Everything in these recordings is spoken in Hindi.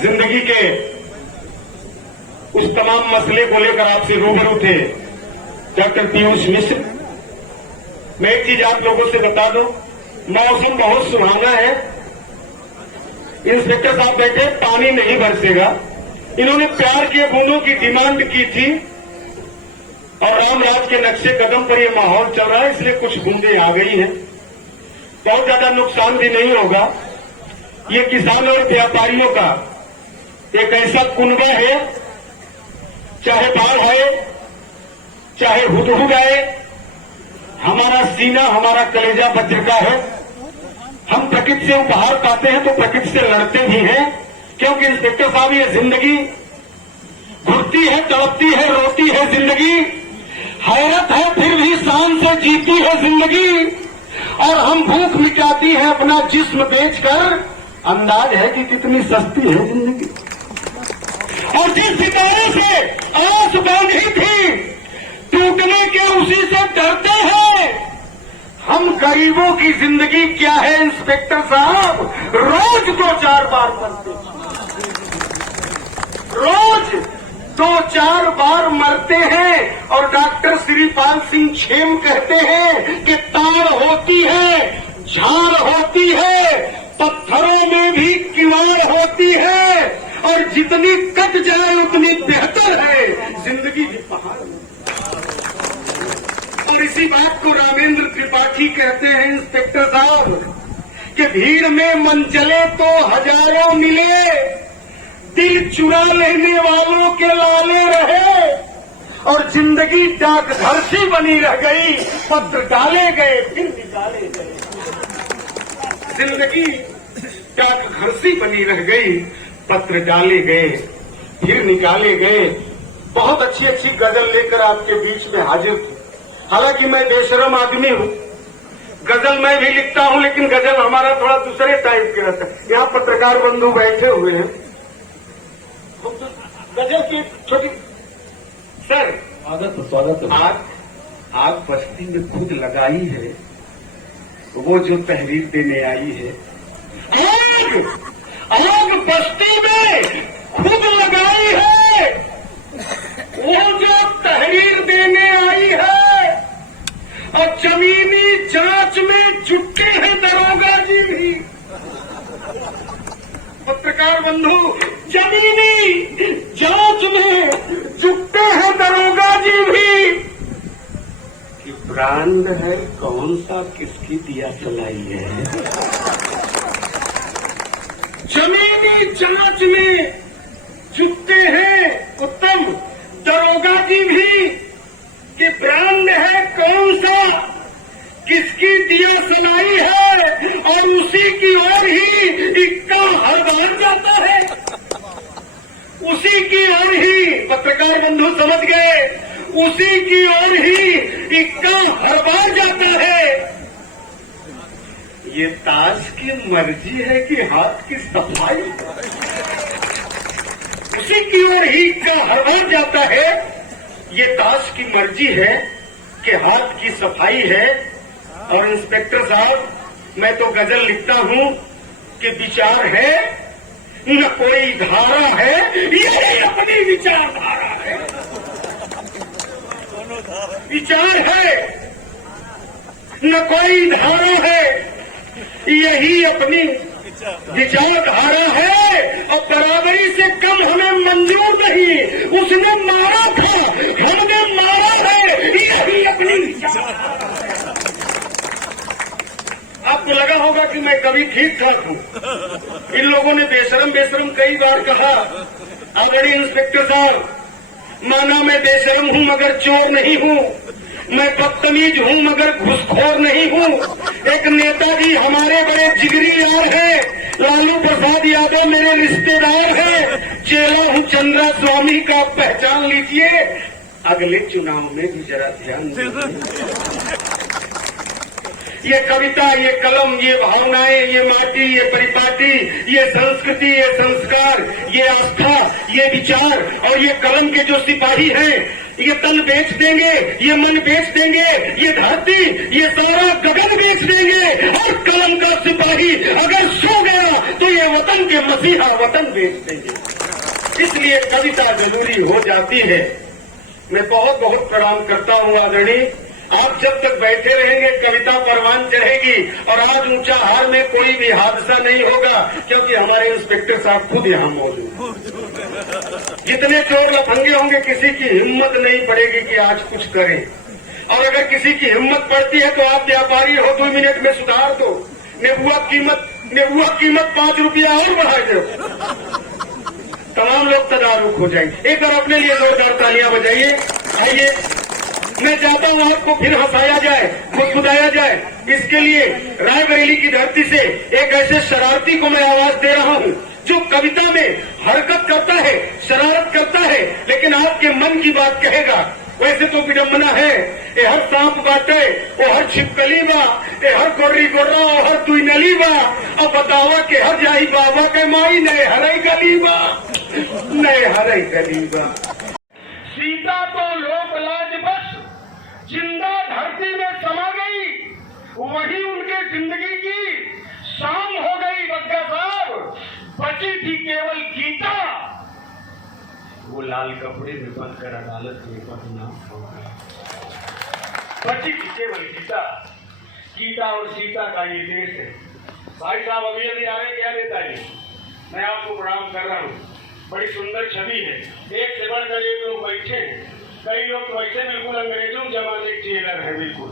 जिंदगी के उस तमाम मसले को लेकर आपसे रूबरू थे डॉक्टर पीयूष मिश्र। मैं एक चीज आप लोगों से बता दूं, मौसम बहुत सुहाना है। इंस्पेक्टर साहब बैठे, पानी नहीं बरसेगा। इन्होंने प्यार के बूंदों की डिमांड की थी और रामराज के नक्शे कदम पर यह माहौल चल रहा है, इसलिए कुछ बूंदें आ गई हैं। बहुत ज्यादा नुकसान भी नहीं होगा। ये किसानों और व्यापारियों का एक ऐसा कुनबा है, चाहे बाढ़ आए चाहे हुदहुद आए, हमारा सीना हमारा कलेजा वज्र का है। हम प्रकृति से उपहार पाते हैं तो प्रकृति से लड़ते भी हैं, क्योंकि इंस्पेक्टर साहब ये जिंदगी घुटती है, तड़पती है, रोती है जिंदगी, हैरत है फिर भी शान से जीती है जिंदगी, और हम भूख मिटाती है अपना जिस्म बेचकर। अंदाज है कि कितनी सस्ती है जिंदगी। और जिस सितारे से आस बांधी थी टूटने के उसी से डरते हैं। हम गरीबों की जिंदगी क्या है इंस्पेक्टर साहब, रोज 2-4 बार मरते, रोज 2-4 बार मरते हैं। और डॉक्टर श्रीपाल सिंह छेम कहते हैं कि ताड़ होती है, झाड़ होती है, पत्थरों में भी किवाड़ होती है, और जितनी कट जाए उतनी बेहतर है जिंदगी भी पहाड़ में। और इसी बात को रामेंद्र त्रिपाठी कहते हैं इंस्पेक्टर साहब कि भीड़ में मंचले तो हजारों मिले, दिल चुरा लेने वालों के लाले रहे, और जिंदगी डाकघर सी बनी रह गई, पत्र डाले गए फिर निकाले गए। जिंदगी डाकघर सी बनी रह गई, पत्र डाले गए फिर निकाले गए। बहुत अच्छी अच्छी गजल लेकर आपके बीच में हाजिर थी। हालांकि मैं बेशरम आदमी हूं, गजल मैं भी लिखता हूं, लेकिन गजल हमारा थोड़ा दूसरे टाइप के रहता है। यहाँ पत्रकार बंधु बैठे हुए हैं, गजल की छोटी सर स्वागत। आग बस्ती में खुद लगाई है, वो जो तहरीर देने आई है। आग बस्ती में खुद लगाई है, वो जो तहरीर देने आई है, और जमीनी जांच में जुटे हैं दरोगा जी भी। पत्रकार बंधु, जमीनी जांच में जुटे हैं दरोगा जी भी। कि ब्रांड है कौन सा, किसकी दिया सलाई है। जमीनी जांच में जुटते हैं उत्तम दरोगा जी भी कि ब्रांड है कौन सा, किसकी दिया सलाई है, और उसी की ओर ही इक्का हर बार जाता है, उसी की ओर ही। पत्रकार बंधु समझ गए, उसी की ओर ही इक्का हर बार जाता है। ये ताश की मर्जी है कि हाथ की सफाई, उसी की ओर ही इक्का हर बार जाता है। ये ताश की मर्जी है कि हाथ की सफाई है। और इंस्पेक्टर साहब, मैं तो गजल लिखता हूं कि विचार है न कोई धारा है, यही अपनी विचारधारा है। विचार है न कोई धारा है, यही अपनी विचारधारा है, और बराबरी से कम हमें मंजूर नहीं। उसने मारा था, हमने मारा है, यही अपनी विचारधारा है। आपको लगा होगा कि मैं कभी ठीक ठाक हूं। इन लोगों ने बेशरम बेशरम कई बार कहा। आदरणीय इंस्पेक्टर साहब, माना मैं बेशरम हूं मगर चोर नहीं हूं, मैं बदतमीज हूं मगर घुसखोर नहीं हूं। एक नेताजी हमारे बड़े जिगरी यार हैं, लालू प्रसाद यादव मेरे रिश्तेदार हैं। चेला हूं चंद्रा स्वामी का, पहचान लीजिए। अगले चुनाव में भी जरा ध्यान दीजिए। ये कविता, ये कलम, ये भावनाएं, ये माटी, ये परिपाटी, ये संस्कृति, ये संस्कार, ये आस्था, ये विचार, और ये कलम के जो सिपाही हैं, ये तन बेच देंगे, ये मन बेच देंगे, ये धरती, ये सारा गगन बेच देंगे, और कलम का सिपाही अगर सो गया तो ये वतन के मसीहा वतन बेच देंगे। इसलिए कविता जरूरी हो जाती है। मैं बहुत बहुत प्रणाम करता हूँ आदरणीय। आप जब तक बैठे रहेंगे कविता परवान चढ़ेगी, और आज ऊंचाहार में कोई भी हादसा नहीं होगा, क्योंकि हमारे इंस्पेक्टर साहब खुद यहाँ मौजूद। जितने चोर लफंगे होंगे, किसी की हिम्मत नहीं पड़ेगी कि आज कुछ करें, और अगर किसी की हिम्मत पड़ती है तो आप व्यापारी हो, 2 मिनट में सुधार दो। नेबुआ कीमत 5 रुपया और बढ़ा दो, तमाम लोग तदारुक हो जाएंगे। एक बार अपने लिए जोरदार तालियां बजाइए। आइए, मैं चाहता हूं आपको फिर हंसाया जाए, खुदखुदाया जाए। इसके लिए रायबरेली की धरती से एक ऐसे शरारती को मैं आवाज दे रहा हूं जो कविता में हरकत करता है, शरारत करता है, लेकिन आपके मन की बात कहेगा। वैसे तो विडम्बना है, ए हर सांप बाटे, ओ हर छिपकली बा, ए हर गोर्री गोर्रा, ओ हर दुई नली बा। अब बतावा के हर जाही बाबा के माई नए हरई गली बा, नए हरई गली बा। सीता तो लोक लाज बस जिंदा धरती में समा गई, वही उनके जिंदगी की शाम हो गई। बग्गा साहब, बची थी केवल गीता, वो लाल कपड़े में बंधकर अदालत में बदनाम हो गई। बची थी केवल गीता, गीता और सीता का ये देश है। भाई साहब अभी आ रहे, क्या देता है? मैं आपको प्रणाम कर रहा हूँ। बड़ी सुंदर छवि है, एक से बढ़कर एक लोग बैठे हैं। कई लोग तो वैसे बिल्कुल अंग्रेजों जमाने के जेलर है, बिल्कुल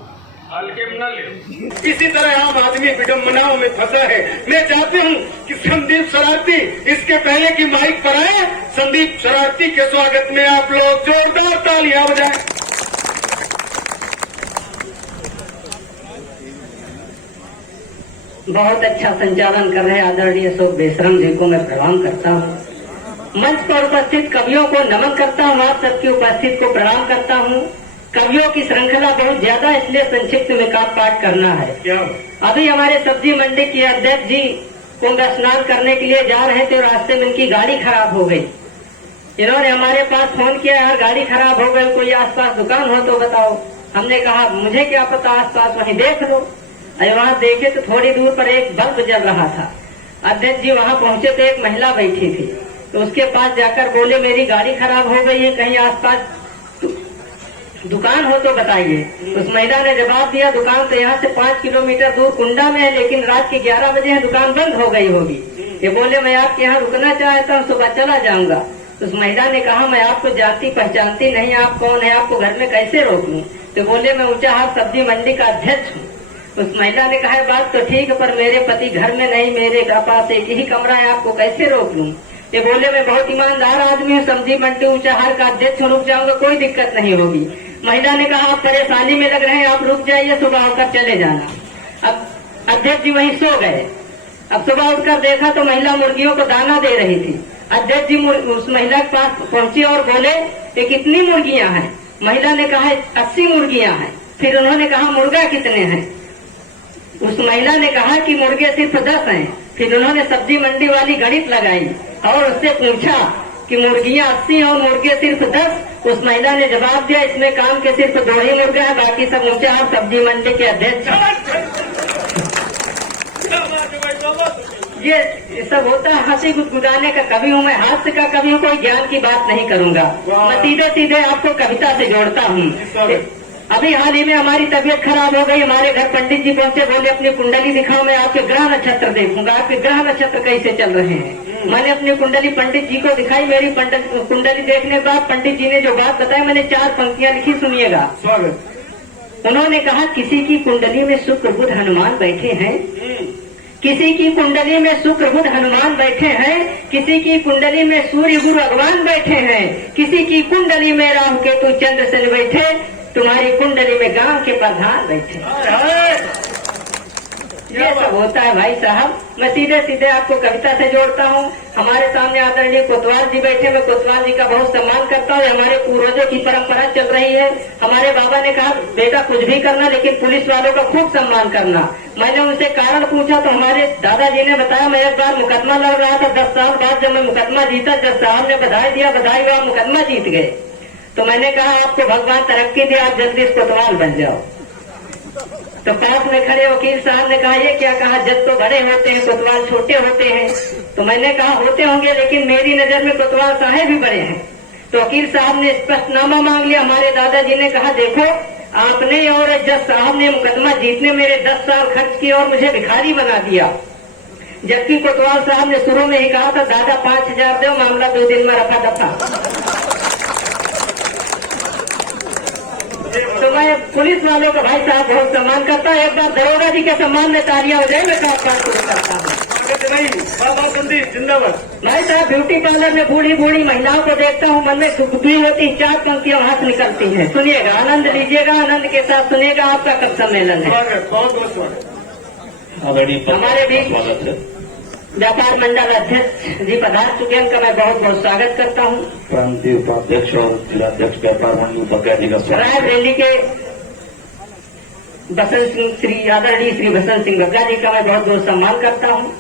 हल्के में न ले। इसी तरह आम आदमी विडम्बनाओं में फंसा है। मैं चाहती हूँ कि संदीप शरारती इसके पहले की माइक पर आए। संदीप शरारती के स्वागत में आप लोग जोरदार तालियां बजाएं। बहुत अच्छा संचालन कर रहे आदरणीय अशोक बेशरम जी को मैं प्रणाम करता हूँ। मंच पर उपस्थित कवियों को नमन करता हूँ, आप सबकी उपस्थिति को प्रणाम करता हूँ। कवियों की श्रृंखला बहुत ज्यादा, इसलिए संक्षिप्त में पाठ करना है। अभी हमारे सब्जी मंडी के अध्यक्ष जी कुंभ स्नान करने के लिए जा रहे थे, रास्ते में इनकी गाड़ी खराब हो गई। इन्होंने हमारे पास फोन किया, यार गाड़ी खराब हो गई, कोई आसपास दुकान हो तो बताओ। हमने कहा मुझे क्या पता, आसपास वहीं देख लो। वहाँ देखे तो थोड़ी दूर पर एक बल्ब जल रहा था। अध्यक्ष जी वहाँ पहुँचे तो एक महिला बैठी थी, तो उसके पास जाकर बोले मेरी गाड़ी खराब हो गई है, कहीं आसपास दुकान हो तो बताइए। उस महिला ने जवाब दिया दुकान तो यहाँ से 5 किलोमीटर दूर कुंडा में है, लेकिन रात के 11 बजे है, दुकान बंद हो गई होगी। ये बोले मैं आपके यहाँ रुकना चाहता हूँ, सुबह चला जाऊंगा। उस महिला ने कहा मैं आपको जानती पहचानती नहीं, आप कौन है, आपको घर में कैसे रोक लूं? तो बोले मैं ऊंचाहार सब्जी मंडी का अध्यक्ष हूँ। उस महिला ने कहा बात तो ठीक है, पर मेरे पति घर में नहीं, मेरे पास एक ही कमरा है, आपको कैसे रोक लूं? ये बोले मैं बहुत ईमानदार आदमी हूँ, सब्जी मंडी ऊंचाहार का अध्यक्ष रुक जाऊंगा, कोई दिक्कत नहीं होगी। महिला ने कहा आप परेशानी में लग रहे हैं, आप रुक जाइए, सुबह होकर चले जाना। अब अध्यक्ष जी वहीं सो गए। अब सुबह उठकर देखा तो महिला मुर्गियों को दाना दे रही थी। अध्यक्ष जी उस महिला के पास पहुंचे और बोले ये कितनी मुर्गियां हैं? महिला ने कहा 80 मुर्गियां हैं। फिर उन्होंने कहा मुर्गा कितने हैं? उस महिला ने कहा कि मुर्गे सिर्फ 10 हैं। फिर उन्होंने सब्जी मंडी वाली गणित लगाई और उससे पूछा कि मुर्गियां 80 और मुर्गे सिर्फ 10। उस महिला ने जवाब दिया इसमें काम के सिर्फ 2 ही मुर्गे हैं, बाकी सब ऊंचाहार सब्जी मंडी के अध्यक्ष। ये सब होता है हंसी गुदगुदाने का कवि हूँ मैं, हास्य का कवि हूँ, कोई ज्ञान की बात नहीं करूंगा। मैं सीधे सीधे आपको कविता से जोड़ता हूँ। अभी हाल ही में हमारी तबीयत खराब हो गई, हमारे घर पंडित जी पहुंचे, बोले अपनी कुंडली दिखाओ, मैं आपके ग्रह नक्षत्र देखूंगा, आपके ग्रह नक्षत्र कैसे चल रहे हैं। मैंने अपनी कुंडली पंडित जी को दिखाई। मेरी कुंडली देखने के बाद पंडित जी ने जो बात बताई, मैंने 4 पंक्तियां लिखी, सुनिएगा। उन्होंने कहा किसी की कुंडली में शुक्र बुध हनुमान बैठे हैं, किसी की कुंडली में शुक्र बुध हनुमान बैठे हैं, किसी की कुंडली में सूर्य गुरु भगवान बैठे हैं, किसी की कुंडली में राहु केतु चंद्र शनि बैठे, तुम्हारी कुंडली में गांव के प्रधान बैठे। ये सब होता है भाई साहब। मैं सीधे सीधे आपको कविता से जोड़ता हूँ। हमारे सामने आदरणीय कोतवाल जी बैठे, मैं कोतवाल जी का बहुत सम्मान करता हूँ। हमारे पूर्वजों की परंपरा चल रही है। हमारे बाबा ने कहा बेटा कुछ भी करना, लेकिन पुलिस वालों का खूब सम्मान करना। मैंने उनसे कारण पूछा तो हमारे दादाजी ने बताया मैं एक बार मुकदमा लड़ रहा था, 10 साल बाद जब मैं मुकदमा जीता, जज साहब ने बधाई दिया, बधाई हुआ, मुकदमा जीत गए। तो मैंने कहा आपको भगवान तरक्की दे, आप जल्दी कोतवाल बन जाओ। तो पास में खड़े वकील साहब ने कहा ये क्या कहा, जज तो बड़े होते हैं, कोतवाल छोटे होते हैं। तो मैंने कहा होते होंगे, लेकिन मेरी नजर में कोतवाल साहब भी बड़े हैं। तो वकील साहब ने स्पष्टनामा मांग लिया। हमारे दादाजी ने कहा देखो आपने और जज साहब ने मुकदमा जीतने मेरे 10 साल खर्च किए और मुझे भिखारी बना दिया। जबकि कोतवाल साहब ने शुरू में ही कहा था दादा 5,000 दो, मामला 2 दिन में रफा दफा। तो मैं पुलिस वालों का भाई साहब बहुत सम्मान करता हूँ। एक बार दरोगा जी के सम्मान में तालियां हो जाए, मैं काम शुरू करता हूँ। जिंदाबाद। भाई साहब ब्यूटी पार्लर में बूढ़ी बूढ़ी महिलाओं को देखता हूँ, मन में दुखी होती, 4 पंक्तियां वहां से निकलती हैं। सुनिएगा, आनंद लीजिएगा, आनंद के साथ सुनिएगा। आपका कब सम्मेलन है? हमारे भी व्यापार मंडल अध्यक्ष जी पधार चुके हैं, उनका मैं बहुत बहुत स्वागत करता हूँ। प्रांतीय उपाध्यक्ष और जिलाध्यक्ष व्यापार मंडल बग्गा जी का रायबरेली के बसंत सिंह श्री आदरणीय श्री बसंत सिंह बग्गा जी का मैं बहुत बहुत सम्मान करता हूँ।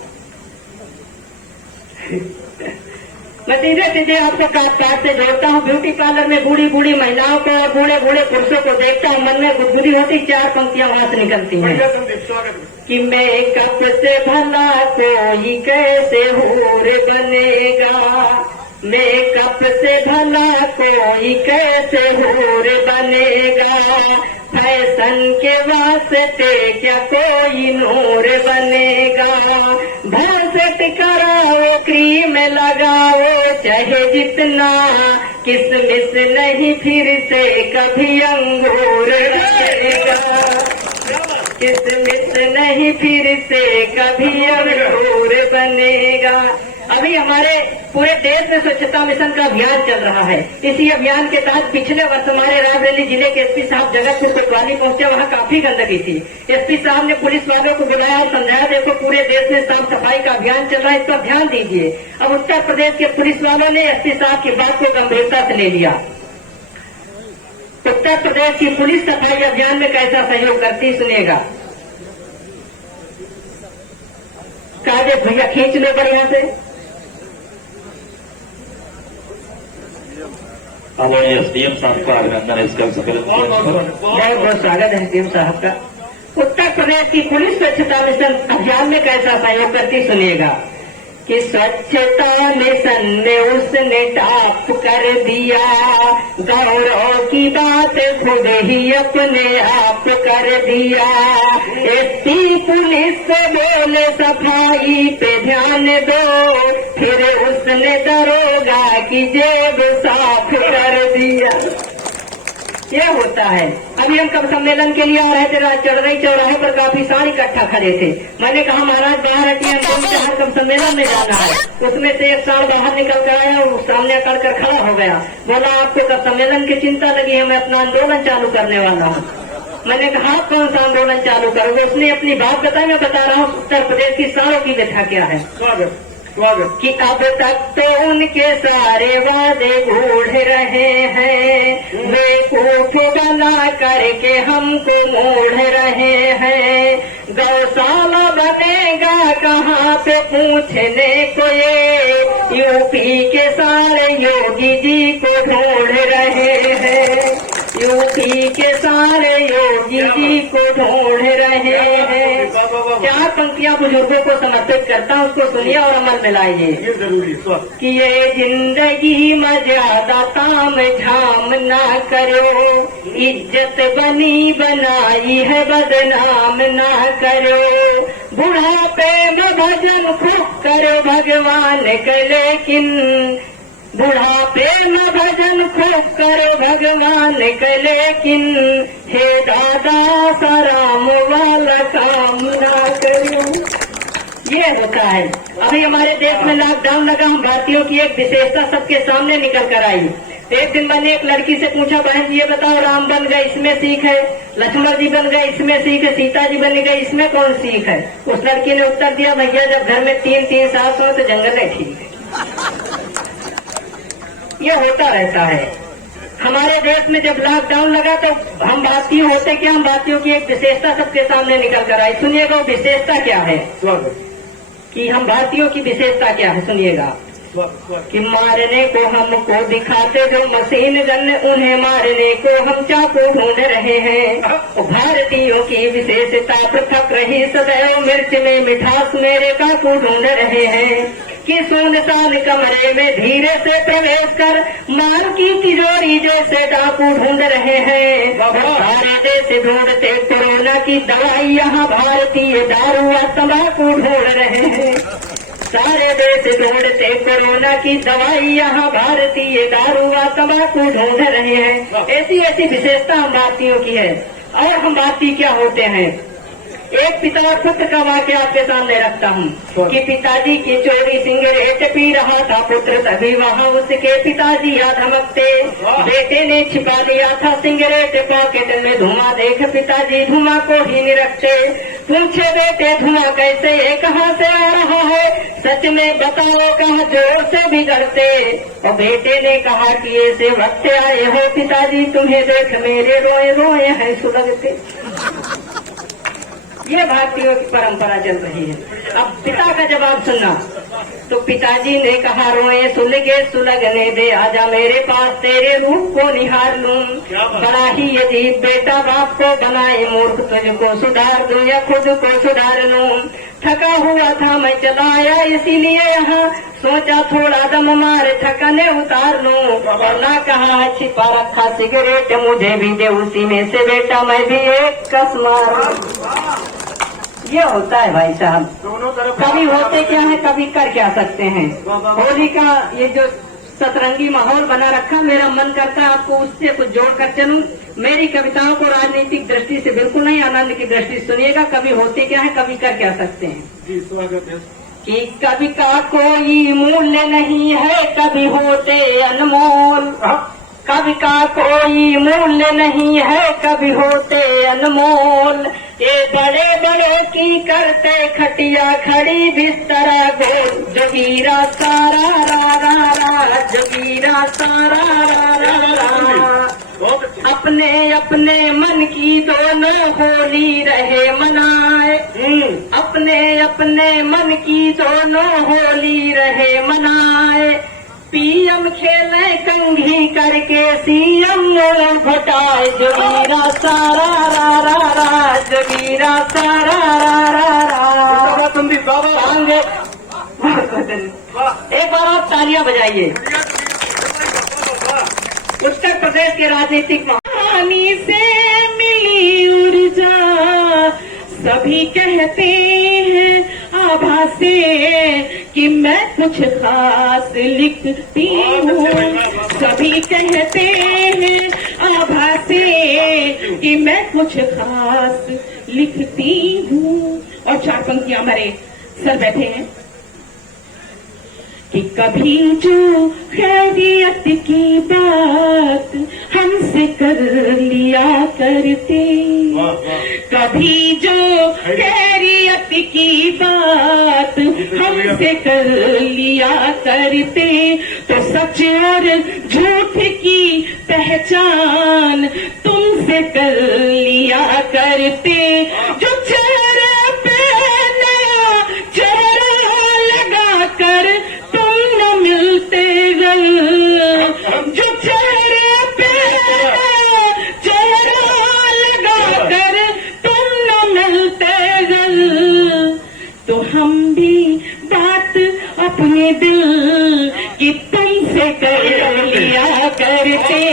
मैं सीधे सीधे आपको काट से जोड़ता हूँ। ब्यूटी पार्लर में बूढ़ी बूढ़ी महिलाओं को और बूढ़े बूढ़े पुरुषों को देखता हूँ, मन में गुदगुदी होती, 4 पंक्तियां वहां से निकलती हैं कि मेकअप से भला कोई कैसे हूर बनेगा, मेकअप से भला कोई कैसे हूर बनेगा, फैशन के वास्ते क्या कोई नूर बनेगा, भरसट कराओ क्रीम लगाओ चाहे जितना, किसमिस नहीं फिर से कभी अंगूर बनेगा, किसमिस नहीं फिर से कभी अंगूर बनेगा। अभी हमारे पूरे देश में स्वच्छता मिशन का अभियान चल रहा है। इसी अभियान के तहत पिछले वर्ष हमारे रायबरेली जिले के एसपी साहब जगतपुर कोतवाली पहुंचे, वहां काफी गंदगी थी। एसपी साहब ने पुलिस वालों को बुलाया और समझाया देखो पूरे देश में साफ सफाई का अभियान चल रहा है, इस पर ध्यान दीजिए। अब उत्तर प्रदेश के पुलिस वालों ने एसपी साहब की बात को गंभीरता से ले लिया। उत्तर प्रदेश की पुलिस सफाई अभियान में कैसा सहयोग करती सुनिएगा। कागज भैया खींच लो बढ़िया से। आदरणीय एसडीएम साहब का अभिनंदन इस बहुत बहुत स्वागत है एसडीएम साहब का। उत्तर प्रदेश की पुलिस स्वच्छता मिशन अभियान में कैसा सहयोग करती सुनिएगा कि स्वच्छता मिशन ने उसने टॉप कर दिया, गौरव की बात खुद ही अपने आप कर दिया, एसपी पुलिस से बोले सफाई पे ध्यान दो, फिर उसने दरोगा की जेब साफ कर दिया। ये होता है। अभी हम कब सम्मेलन के लिए आ रहे थे, चढ़ई चौराहे पर काफी सारे इकट्ठा खड़े थे। मैंने कहा महाराज बाहर हटिए, हम कब सम्मेलन में जाना है। उसमें से एक साल बाहर निकल कर आया और सामने अकड़ कर खड़ा हो गया, बोला आपको कब सम्मेलन की चिंता लगी है, मैं अपना आंदोलन चालू करने वाला हूँ। मैंने कहा आप कौन सा आंदोलन चालू करोगे? उसने अपनी बात बताई, मैं बता रहा हूँ उत्तर प्रदेश की सारों की व्यथा क्या है। कि अब तक तो उनके सारे वादे गूढ़ रहे हैं, बेवकूफ बना करके हमको मोड़ रहे हैं, गौशाला बनेगा कहाँ पे पूछने को ये, यूपी के सारे योगी जी को ढूंढ रहे हैं, यूपी के सारे योगी जी को ढूंढ रहे हैं। 4 पंक्तियां बुजुर्गों को समर्पित करता हूँ, उसको सुनिए और अमल में लाइए। कि ये जिंदगी में ज्यादा ताम झाम ना करो, इज्जत बनी बनाई है बदनाम ना करो, बुढ़ापे में भजन खूब करो भगवान के, लेकिन बुढ़ापे में भजन खूब करो भगवान के, लेकिन हे दादा सराम वाला काम ना करो। ये होता है। अभी हमारे देश में लॉकडाउन लगा, हम भारतीयों की एक विशेषता सबके सामने निकल कर आई। एक दिन मैंने एक लड़की से पूछा बहन जी ये बताओ राम बन गए इसमें सीख है, लक्ष्मण जी बन गए इसमें सीख है, सीता जी बन गए इसमें कौन सीख है? उस लड़की ने उत्तर दिया भैया जब घर में 3-3 सास हो तो जंगल है ठीक है। ये होता रहता है। हमारे देश में जब लॉकडाउन लगा तो हम भारतीय होते क्या, हम भारतीयों की एक विशेषता सबके सामने निकल कर आई। सुनिएगा वो विशेषता क्या है, कि हम भारतीयों की विशेषता क्या है सुनिएगा। कि मारने को हमको दिखाते जो मशीन गन, उन्हें मारने को हम चाकू ढूंढ रहे हैं। भारतीयों की विशेषता पृथक रही सदैव, मिर्च में मिठास मेरे काकू ढूंढ रहे हैं। कि सुनसान कमरे में धीरे से प्रवेश कर माल की तिजोरी जैसे डाकू ढूंढ रहे हैं। सारे देश ढूंढते कोरोना की दवाई, यहाँ भारतीय दारू व तंबाकू ढूंढ रहे हैं। सारे देश ढूंढते कोरोना की दवाई, यहाँ भारतीय दारू व तंबाकू ढूंढ रहे हैं। ऐसी ऐसी विशेषता हम भारतीयों की है। और हम भारतीय क्या होते हैं? एक पिता और पुत्र का वाक्य आपके सामने रखता हूँ कि पिताजी की चोरी सिगरेट पी रहा था पुत्र, तभी वहाँ उसके पिताजी या धमकते। बेटे ने छिपा लिया था सिगरेट पॉकेट में, धुआं देख पिताजी धुआं को ही निरखते। पूछे बेटे धुआं कैसे है, कहाँ से आ रहा है, सच में बताओ कहाँ जोर से बिगड़ते। और बेटे ने कहा कि ऐसे वक्त आए हो पिताजी, तुम्हें देख मेरे रोए रोए हैं सुलगते। ये भारतीयों की परंपरा चल रही है। अब पिता का जवाब सुनना। तो पिताजी ने कहा रोए सुलगे सुलगने दे, आजा मेरे पास तेरे रूप को निहार लूं। बड़ा ही अजीब बेटा बाप को बनाए मूर्ख, तुझको सुधार दूं या खुद को सुधार लूं। थका हुआ था मैं चला आया इसीलिए यहाँ, सोचा थोड़ा दम मार थकने उतार लूं। और ना कहा छिपा रखा सिगरेट, मुझे भी दे उसी में से बेटा मैं भी एक कस मार। ये होता है भाई साहब, कभी होते क्या है, कभी कर क्या सकते हैं। होली का ये जो सतरंगी माहौल बना रखा, मेरा मन करता है आपको उससे कुछ जोड़ कर चलूं। मेरी कविताओं को राजनीतिक दृष्टि से बिल्कुल नहीं, आनंद की दृष्टि सुनिएगा। कभी होते क्या है, कभी कर क्या सकते हैं। कि कभी का कोई मूल्य नहीं है, कभी होते अनमोल। कभी का कोई मूल्य नहीं है, कभी होते अनमोल। ये बड़े बड़े की करते खटिया खड़ी बिस्तरा गोल। जोगीरा सारा रा रा रा, जोगीरा सारा रा रा रा। अपने अपने मन की दोनों होली रहे मनाए, अपने अपने मन की दोनों होली रहे मनाए। पीएम खेले कंघी करके सीएम मोड़ घटाए। जोगीरा सारा रा रा रा, जोगीरा सारा रा रा रा। एक बार आप तालियां बजाइए। उत्तर प्रदेश के राजनीतिक पानी से मिली ऊर्जा, सभी कहते हैं आभा से कि मैं कुछ खास लिखती हूँ। सभी कहते हैं आभा से कि मैं कुछ खास लिखती हूँ। और चार पंक्तियां हमारे सर बैठे हैं कि कभी जो खैरियत की बात हमसे कर लिया करते, कभी जो खैरियत की बात हमसे कर लिया करते, तो सच और झूठ की पहचान तुमसे कर लिया करते। जो चेहरे पे नया चेहरा लगा कर मिलते गल, जो चेहरे पे चेहरा लगा कर तुम न मिलते गल, तो हम भी बात अपने दिल की तुमसे कर लिया करते।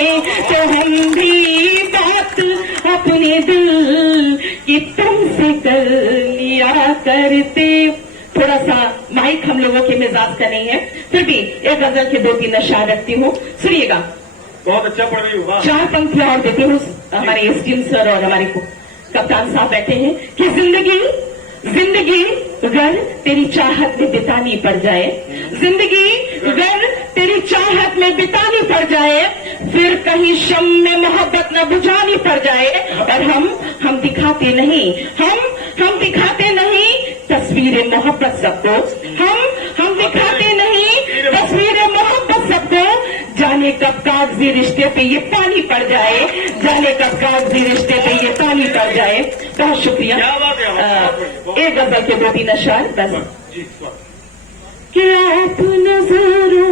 तो हम भी बात अपने दिल की तुमसे कर लिया करते। थोड़ा सा माइक हम लोगों के मिजाज का नहीं है, फिर भी एक गजल के 2-3 अशआर रखती हूँ, सुनिएगा। बहुत अच्छा पढ़ रही हूँ। 4 पंक्तियां और देती हूँ। हमारे एसडीएम सर और हमारे कप्तान साहब बैठे हैं कि जिंदगी जिंदगी अगर तेरी चाहत में बितानी पड़ जाए, जिंदगी अगर तेरी चाहत में बितानी पड़ जाए, फिर कहीं शम में मोहब्बत न बुझानी पड़ जाए। और हम दिखाते नहीं, हम दिखाते नहीं तस्वीरें मोहब्बत सबको, हम दिखाते नहीं तस्वीरें मोहब्बत सबको। जाने कब कागजी रिश्ते पे ये पानी पड़ जाए, जाने कब कागजी रिश्ते पे ये पानी पड़ जाए। बहुत शुक्रिया। एक गजल के 2-3 अशआर बस। कि आप नजरों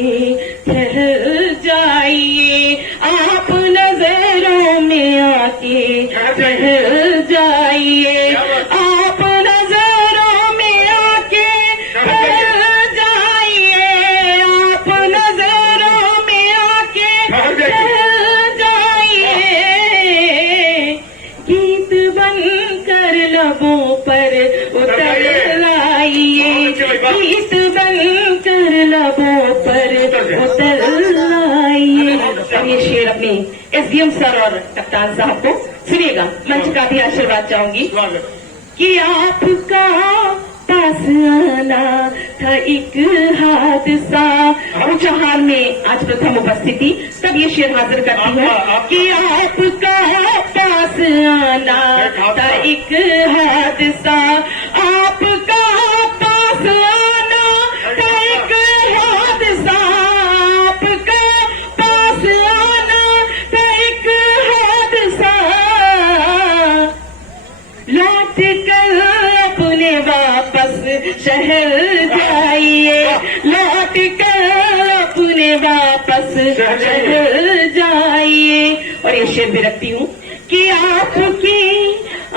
के ठहर जाइए, आप नजरों में आके ठहर जाइए, आप नजरों में आके ठहर जाइए, आप नजरों में आके ठहर जाइए, गीत बनकर लबों पर उतर आइए, गीत बनकर लबों पर उतर आइए। अब ये शेर अपने एसडीएम सर और कप्तान साहब को सुनिएगा। मंच का भी आशीर्वाद चाहूंगी कि आपका पास आना था एक हादसा। चौहान में आज प्रथम उपस्थिति, तब ये शेर हाजिर करती हूँ कि आपका पास आना था एक हादसा, आपका पास आना था एक हादसा, आपका पास आना था एक हादसा, लौट कर अपने वापस शहर जाइए, लौट कर अपने वापस शहर जाइए। और ये शेर भी रखती हूँ कि आपके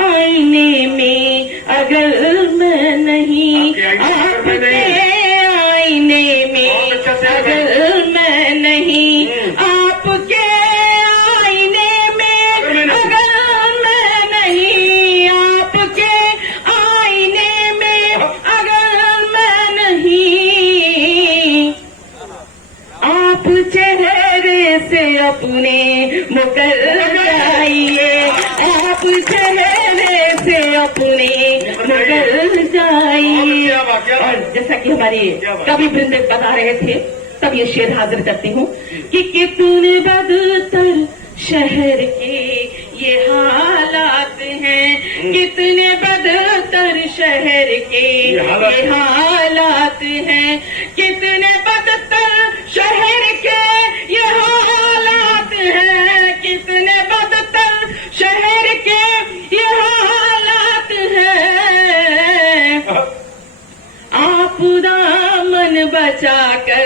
आईने में अगर मैं नहीं, आपके आईने में अगर मैं नहीं, आपके आईने में अगर मैं नहीं, आपके आईने में अगर मैं नहीं, आप चेहरे से अपने मुकर जाइए, आप चेहरे से अपने मुकर जाइए। और जैसा कि हमारे कवि वृंद बता रहे थे, तब ये शेर हाजिर करती हूँ कि कितने बदतर शहर के ये हालात हैं, कितने बदतर शहर के ये हालात हैं, कितने बदतर शहर के ये हालात हैं, कितने बदतर शहर के ये हालात हैं, आप दामन बचाकर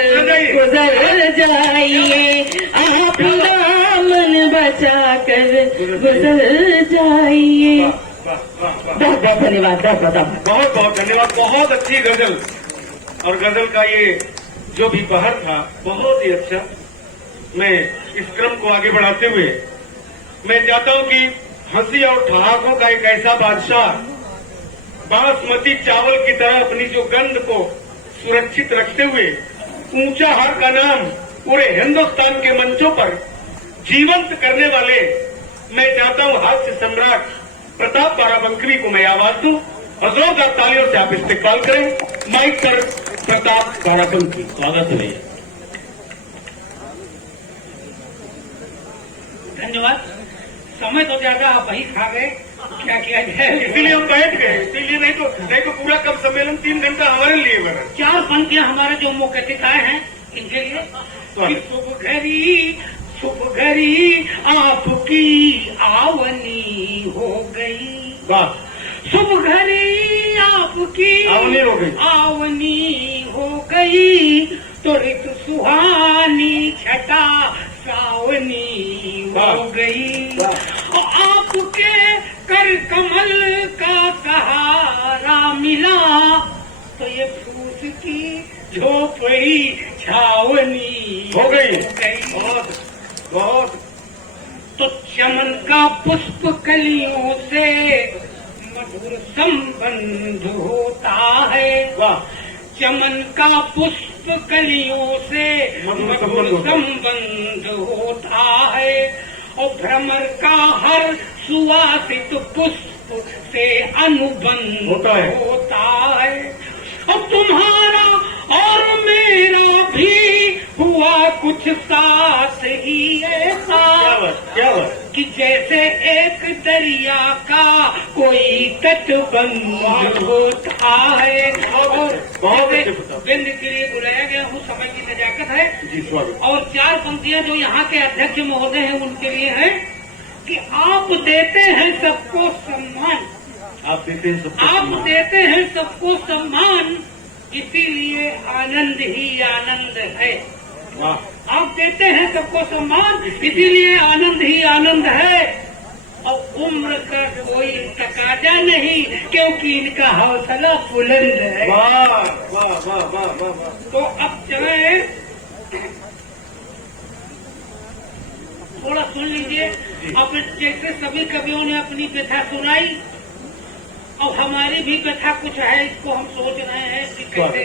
गुजर जाइए, आप दामन बचाकर गुजर जाइए। बहुत बहुत धन्यवाद, बहुत बहुत धन्यवाद। बहुत अच्छी गजल, और गजल का ये जो भी बहर था बहुत ही अच्छा। मैं इस क्रम को आगे बढ़ाते हुए मैं चाहता हूं कि हंसी और ठहाकों का एक ऐसा बादशाह बासमती चावल की तरह अपनी जो गंध को सुरक्षित रखते हुए ऊंचा हर का नाम पूरे हिंदुस्तान के मंचों पर जीवंत करने वाले, मैं चाहता हूं हास्य सम्राट प्रताप बाराबंकी को मैं आवाज दूं और जोरदार तालियों से आप इस्तेकबाल करें। माइक पर प्रताप बाराबंकी, स्वागत है। धन्यवाद। समय तो ज्यादा आप वही खा गए, क्या किया जाए, इसीलिए हम बैठ गए, इसीलिए नहीं तो पूरा कब सम्मेलन 3 घंटा हमारे लिए बना। 4 पंक्तियां हमारे जो मुख्य अतिथि हैं इनके लिए। शुभ घड़ी आपकी आवनी हो गई, वाह, शुभ घड़ी आपकी आवनी हो गई, आवनी हो गई, तो ऋतु सुहानी छटा सावनी हो गई, और आपके कर कमल का सहारा मिला, तो ये फूस की झोपड़ी छावनी हो गई। बहुत बहुत। तो चमन का पुष्प कलियों से मधुर संबंध होता है, वाह, चमन का पुष्प कलियों से मधुर संबंध होता है, और भ्रमर का हर सुवासित पुष्प से अनुबंध होता है, और तुम्हारा और मेरा भी हुआ कुछ साथ ही ऐसा, क्या बात, कि जैसे एक दरिया का कोई तटबंध होता है। और बिंद के लिए बुलाया गया हूँ, समय की नजाकत है जी, स्वागत। और 4 पंक्तियां जो यहाँ के अध्यक्ष महोदय हैं उनके लिए है कि आप देते हैं सबको सम्मान, आप देते हैं सबको आप सम्मान। देते हैं सबको सम्मान, इसीलिए आनंद ही आनंद है। वाह। आप देते हैं सबको सम्मान, इसीलिए आनंद ही आनंद है। और उम्र का कोई तकाजा नहीं, क्योंकि इनका हौसला बुलंद है। वाह वाह वाह वाह वाह वाह। तो अब चले, थोड़ा सुन लीजिए। अब जैसे सभी कवियों ने अपनी व्यथा सुनाई, अब हमारी भी व्यथा कुछ है, इसको हम सोच रहे हैं कि कैसे।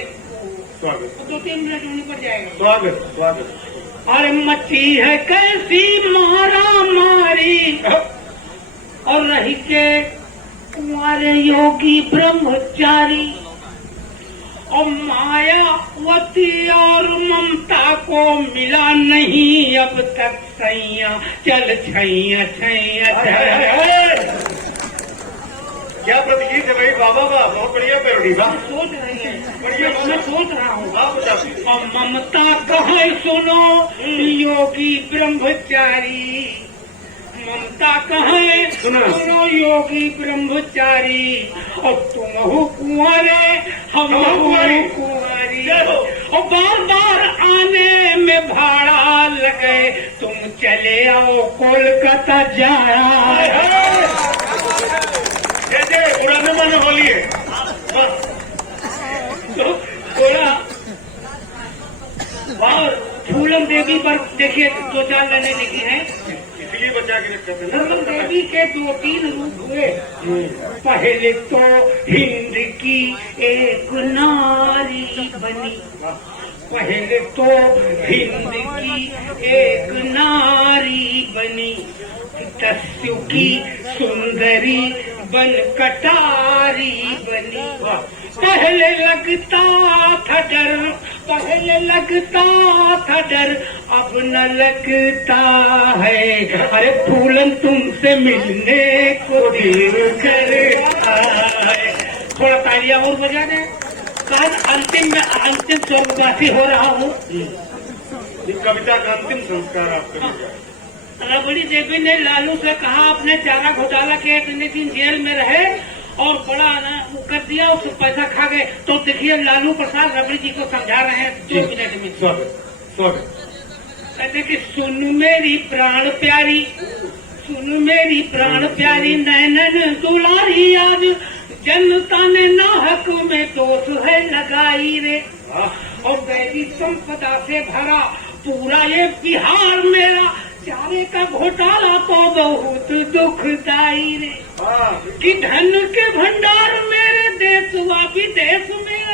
स्वागत 2-3 मिनट होने पर जाएगा। स्वागत स्वागत। अरे मची है कैसी मारा मारी, और रही के कुंवारे योगी ब्रह्मचारी, और मायावती और ममता को मिला नहीं अब तक सैया, चल छैया छैया छैया। क्या प्रतिगीत है भाई, बाबा वाह, बहुत बढ़िया पेरोडी, वाह। सोच रही है, बढ़िया, मैं सोच रहा हूँ। आप बताइए। और ममता कहे सुनो योगी ब्रह्मचारी, ममता कहे सुनो योगी ब्रह्मचारी, और तुम हो कुंवारे हम कुंवारी, और बार बार आने में भाड़ा लगे, तुम चले आओ कोलकाता जाया। जैसे पुराने माने बोलिए। तो थोड़ा और फूलन देवी पर देखिए 2-4 लाइनें लिखी हैं। इसलिए बचा के रखते थे फूलन देवी के 2-3 रूप हुए। पहले तो हिंद की एक नारी बनी, पहले तो हिंद की एक नारी बनी, दस्यु की सुंदरी बन कटारी बनी। पहले लगता था डर, पहले लगता था डर, अब न लगता है। अरे फूलन तुमसे मिलने को दिल करता है। थोड़ा तालियां और बजा दें। आज अंतिम स्वर्गवासी हो रहा हूँ। कविता का अंतिम संस्कार आपको। रबड़ी देवी ने लालू से कहा अपने चारा घोटाला के इतने दिन जेल में रहे और बड़ा वो कर दिया, उससे पैसा खा गए। तो देखिए लालू प्रसाद रबड़ी जी को समझा रहे हैं 2 मिनट में। स्वागत स्वागत। कहते कि सुन मेरी प्राण प्यारी, सुन मेरी प्राण प्यारी, नैनन दुलारी, आज जनता ने नाहक में दोष है लगाई रे, और दैवी संपदा से भरा पूरा ये बिहार मेरा, चारे का घोटाला तो बहुत दुखदाई रे, कि धन के भंडार मेरे देश व विदेश में,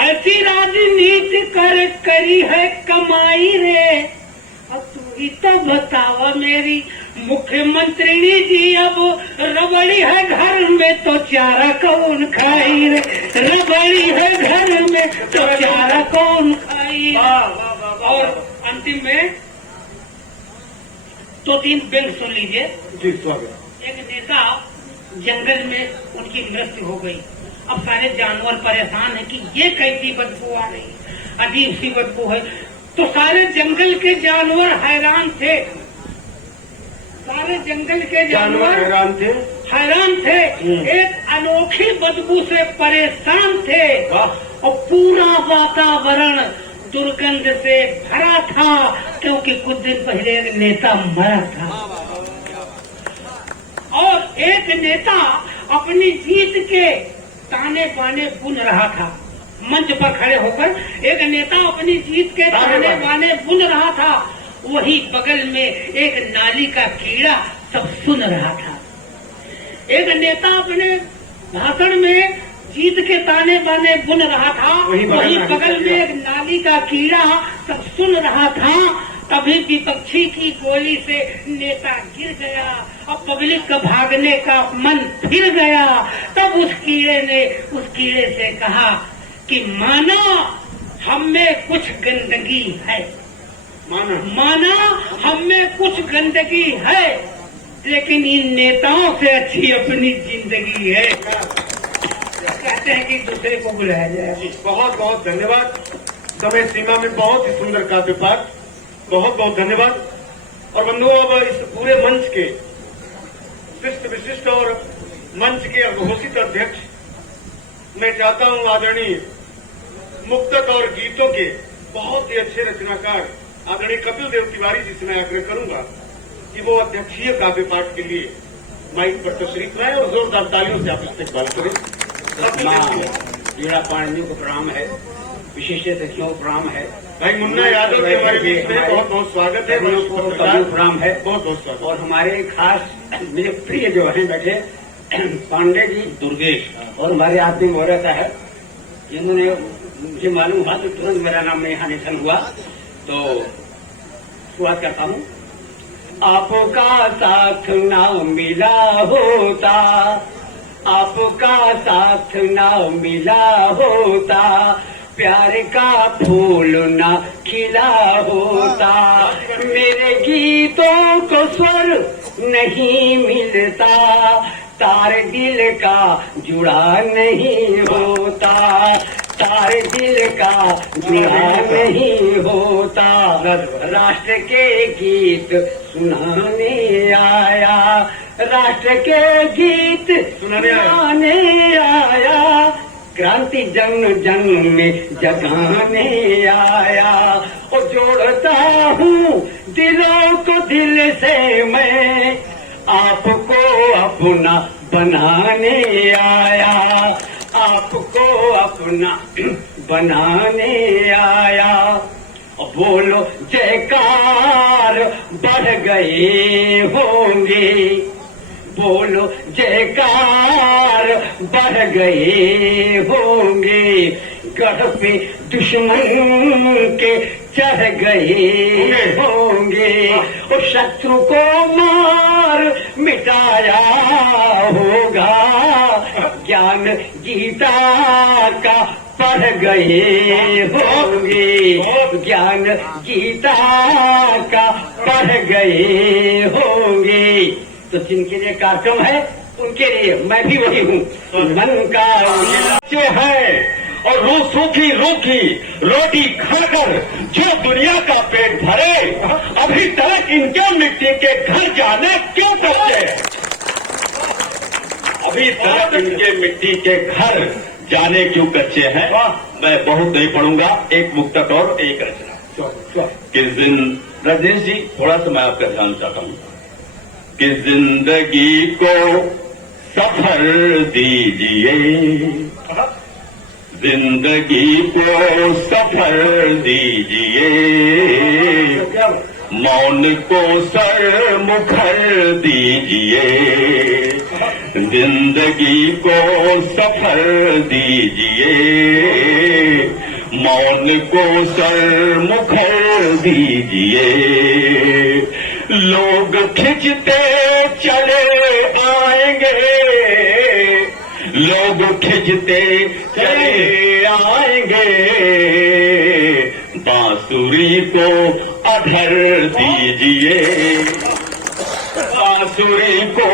ऐसी राजनीति करी है कमाई रे। अब तू ही तो बतावा मेरी मुख्यमंत्री जी, अब रबड़ी है घर में तो चारा कौन खाई रे, रबड़ी है घर में तो चारा कौन खाई। और अंतिम में 2-3 व्यंग सुन लीजिए। जी स्वागत। एक नेता जंगल में उनकी मृत्यु हो गई। अब सारे जानवर परेशान हैं कि ये कैसी बदबू आ रही, अजीब सी बदबू है। तो सारे जंगल के जानवर हैरान थे, सारे जंगल के जानवर हैरान थे, एक अनोखी बदबू से परेशान थे, और पूरा वातावरण दुर्गंध से भरा था, क्योंकि कुछ दिन पहले एक नेता मरा था। और एक नेता अपनी जीत के ताने बाने बुन रहा था। मंच पर खड़े होकर एक नेता अपनी जीत के ताने बाने बुन रहा था। वही बगल में एक नाली का कीड़ा सब सुन रहा था। एक नेता अपने भाषण में जीत के ताने बाने बुन रहा था, वही बगल में एक नाली का कीड़ा सब सुन रहा था। तभी विपक्षी की गोली से नेता गिर गया, अब पब्लिक का भागने का मन फिर गया। तब उस कीड़े से कहा कि माना हम में कुछ गंदगी है, माना हम में कुछ गंदगी है, लेकिन इन नेताओं से अच्छी अपनी जिंदगी है। कहते हैं कि दूसरे को बुलाया जाए। बहुत बहुत धन्यवाद। समय सीमा में बहुत ही सुंदर काव्य पाठ, बहुत बहुत धन्यवाद। और बंधुओं, अब इस पूरे मंच के शिष्ट विशिष्ट और मंच के अघोषित अध्यक्ष मैं चाहता हूं आदरणीय मुक्तक और गीतों के बहुत ही अच्छे रचनाकार आदरणीय कपिल देव तिवारी जी से मैं आग्रह करूंगा कि वो अध्यक्षीय काव्य पाठ के लिए माइक पर तशरीफ लाए और जोरदार तालियों से आप इस्तेकबाल करें। कपिल देव जी। वीणा पाणिनी को प्रणाम है, विशिष्ट अतिथियों को प्रणाम है, भाई मुन्ना यादव जी हमारे बीच में, बहुत बहुत स्वागत है। सभी प्रणाम है। बहुत बहुत स्वागत। और हमारे खास मेरे प्रिय जो हैं बैठे पांडे जी दुर्गेश, और हमारे आदमी हो रहता है, इन्होंने मुझे मालूम हुआ तो तुरंत मेरा नाम यहाँ निधन हुआ, तो शुरुआत करता हूँ। आपका साथ ना मिला होता, आपका साथ ना मिला होता, प्यार का फूल ना खिला होता, मेरे गीतों को स्वर नहीं मिलता, तार दिल का जुड़ा नहीं होता, तार दिल का जुड़ा नहीं होता, राष्ट्र के गीत सुनाने आया, राष्ट्र के गीत सुनाने आया, क्रांति जन जन में जगाने आया, और जोड़ता हूँ दिलों को दिल से मैं, आपको अपना बनाने आया, आपको अपना बनाने आया। बोलो जयकार बढ़ गए होंगे, बोलो जयकार बढ़ गए होंगे, गढ़ पे दुश्मन के चढ़ गए होंगे, और शत्रु को मार मिटाया होगा, ज्ञान गीता का पढ़ गए होंगे, ज्ञान गीता का पढ़ गए होंगे। तो जिनके लिए कार्यक्रम है उनके लिए मैं भी वही हूँ, मन का जो है और सूखी रूखी रोटी खाकर जो दुनिया का पेट भरे, अभी तक इनके मिट्टी के घर जाने क्यों करते? अभी तक इनके मिट्टी के घर जाने क्यों कच्चे हैं? मैं बहुत नहीं पढ़ूंगा, एक मुक्तक और एक रचना। किस दिन राजेश जी थोड़ा सा मैं आपका ध्यान चाहता हूँ कि जिंदगी को सफर दीजिए, जिंदगी को सफर दीजिए, मौन को सर मुखर दीजिए, जिंदगी को सफर दीजिए, मौन को सर मुखर दीजिए, लोग खिंचते चले आएंगे, लोग खिंचते चले आएंगे, बांसुरी को अधर दीजिए, बांसुरी को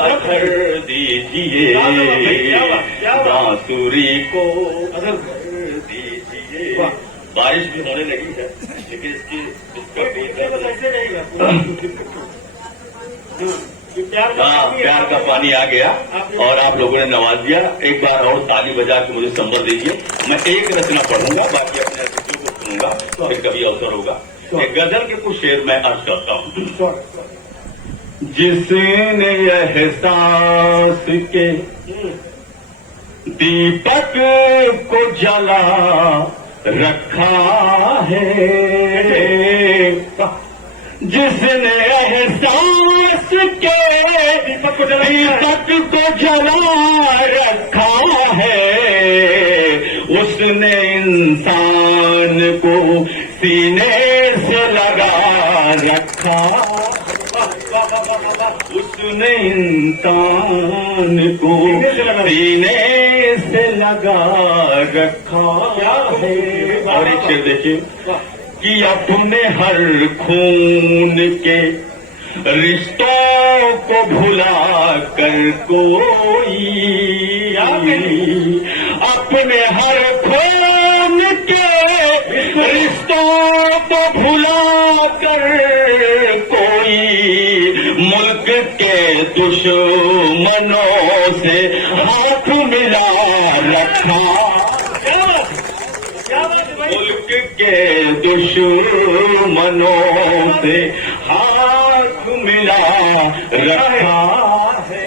अधर दीजिए, बांसुरी को अधर दीजिए। बारिश भी होने लगी है, लेकिन प्यार का पानी आ गया और आप लोगों ने नवाज दिया। एक बार और ताली बजा के मुझे संबल दीजिए। मैं एक रचना पढ़ूंगा, बाकी अपने अतिथियों को सुनूंगा, फिर कभी अवसर होगा। एक गजल के कुछ शेर मैं अर्ज करता हूँ। जिसने एहसास के दीपक को जला रखा है, जिसने एहसास के दीपक को जला रखा है, उसने इंसान को सीने से लगा रखा, उसने इंसान को सीने से लगा रखा है। और एक शेर देखिए कि अपने हर खून के रिश्तों को भुला कर कोई, अपने हर खून के रिश्तों को भुला कर कोई, मुल्क के दुश्मनों से हाथ मिला रखा, मुल्क के दुश्मनों से हाथ मिला रखा है,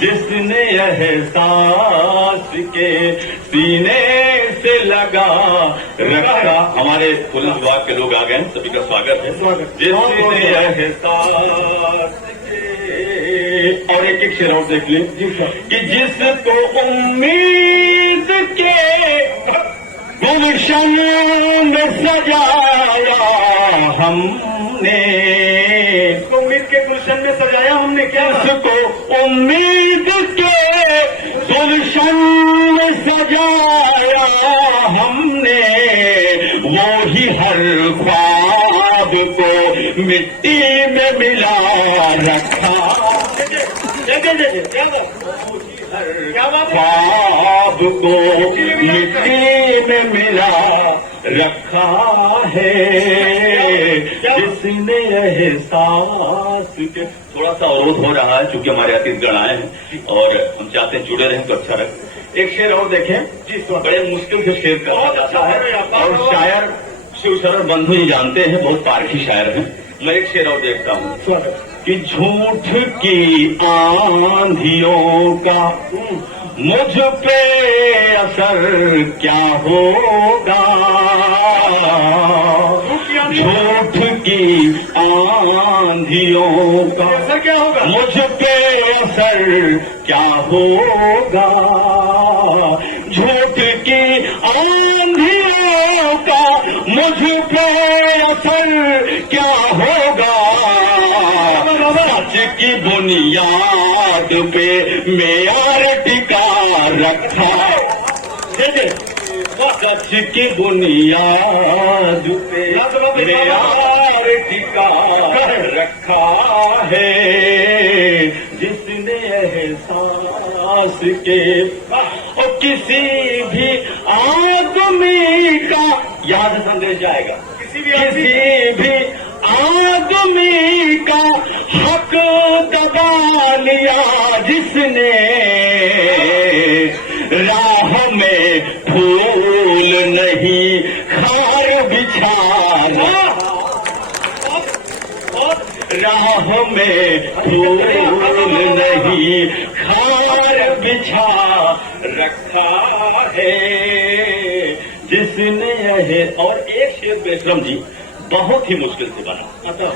जिसने एहसास के सीने से लगा रखा। हमारे पुलिस विभाग के लोग आ गए हैं, सभी का स्वागत है। जिसने एहसास के, और एक शेर और देख लें कि जिसको उम्मीद के गुलशन में सजाया हमने, उम्मीद के गुलशन में सजाया हमने, क्या जिसको उम्मीद के गुलशन में सजाया हमने, वो ही हर ख्वाब को मिट्टी में मिला रखा। ख्वाब को मिट्टी में मिला रखा है, जिसने एहसास के। थोड़ा सा अवरोध हो रहा है क्योंकि हमारे अतिथिगण आए हैं और हम चाहते हैं जुड़े रहें तो अच्छा रहे। एक शेर और देखें जी, बड़े मुश्किल से शेर का बहुत अच्छा है और शायर शिव शरण बंधु जी जानते हैं, बहुत पारखी शायर हैं। मैं एक शेर और देखता हूँ कि झूठ की आंधियों का मुझ पे असर क्या होगा, झूठ की आंधियों का असर क्या होगा, मुझ पे असर क्या होगा, झूठ की आंधियों का मुझ पे असर क्या होगा, सच की बुनियाद पे मेयार टिका रखा, सच की बुनियाद पे मेयार टिका रखा है, जिसने एहसास के और किसी भी आदमी का याद संदेश जाएगा, किसी भी आदमी का हक दबा लिया जिसने, राह में फूल नहीं खार बिछाना, राह में फूल नहीं खार बिछा रखा है, जिसने है। और एक शेर बेशरम जी बहुत ही मुश्किल से बना।